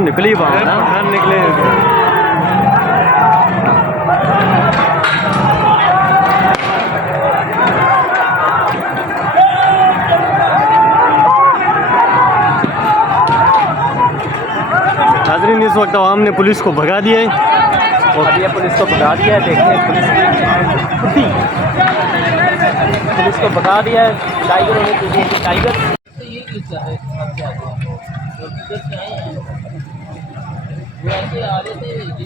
पठान निकली बाहर ना, पठान निकले। नाज़रीन इस वक्त आवाम ने पुलिस को भगा दिया है और अभी पुलिस को भगा दिया है। देखिए पुलिस को भगा दिया है। टाइगर होने की टाइगर ऐसे आ रहे थे लग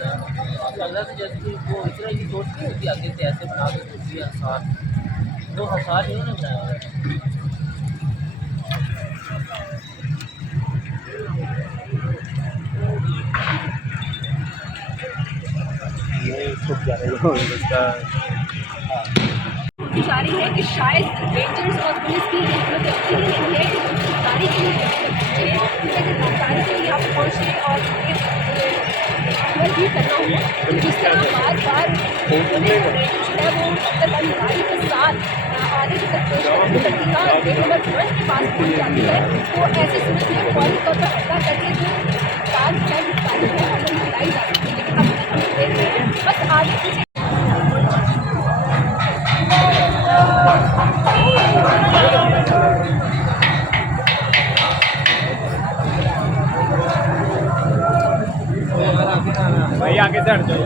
रहा था जैसे कि वो इस तरह की सोच नहीं होती आगे से ऐसे बना के सोचती है हसार, वो हसार इन्होंने बनाया हुआ है। गुजारिश है कि शायद रेंजर्स और पुलिस की मतलब नहीं है कि गिरफ्तारी के लिए गिरफ्तारी के लिए आप पहुँचे और अमल भी करना हो, तो जिस तरह बार बार पुलिस जो है वो अधिकारी के साथ आगे की तरफ पेश करती है, गेट नंबर 1 के पास पहुँच जाती है, तो ऐसी सूरत में फौरी तौर पर हत्या करके जो कार है गिरफ्तारी है वो मिलाई जा सकती है। लेकिन अभी तक हम देख रहे हैं बस आगे पीछे भाई आगे चढ़ जाओ।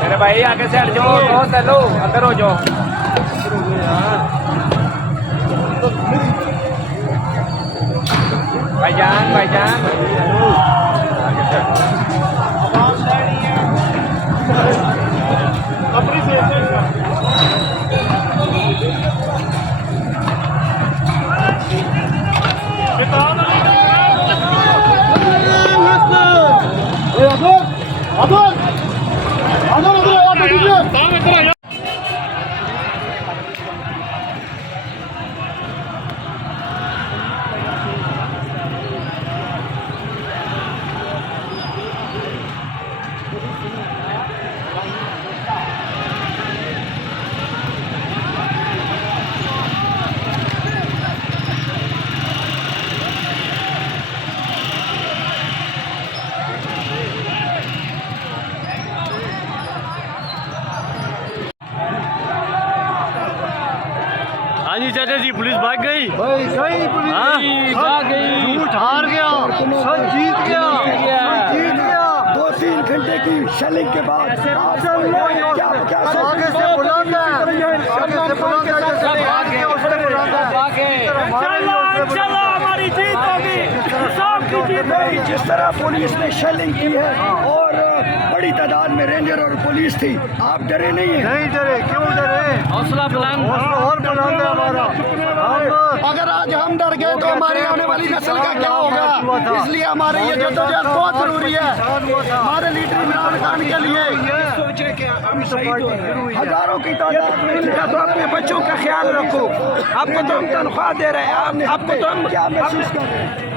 मेरे भाई आगे से हट जाओ, तो चलो अंदर हो जाओ। भाईजान भाईजान अपनी हाँ जी चाचा जी, पुलिस भाग गई। भाई गई पुलिस, भाग गई। झूठ हार गया, सच जीत गया, सच जीत गया। 2-3 घंटे की शेलिंग के बाद आगे से बुलाना, आगे से बुलाना, चलो हमारी जीत होगी, सबकी जीत होगी। जिस तरह पुलिस ने शेलिंग की है और बड़ी तादाद में रेंजर और पुलिस थी, आप डरे नहीं है? नहीं डरे, क्यों डरे? हौसला बुलंद, हौसला और बुलंद है हमारा। अगर आज हम डर गए तो हमारी आने वाली नस्ल का क्या होगा? इसलिए हमारे ये जद्दोजहद बहुत जरूरी है। हमारे लीडर इमरान खान के लिए सोचे कि हम शहीद हो, हजारों की तादाद में इनका, तो अपने बच्चों का ख्याल रखो। आपको तो हम तनख्वाह दे रहे हैं, आपको तो हम क्या महसूस कर रहे हैं?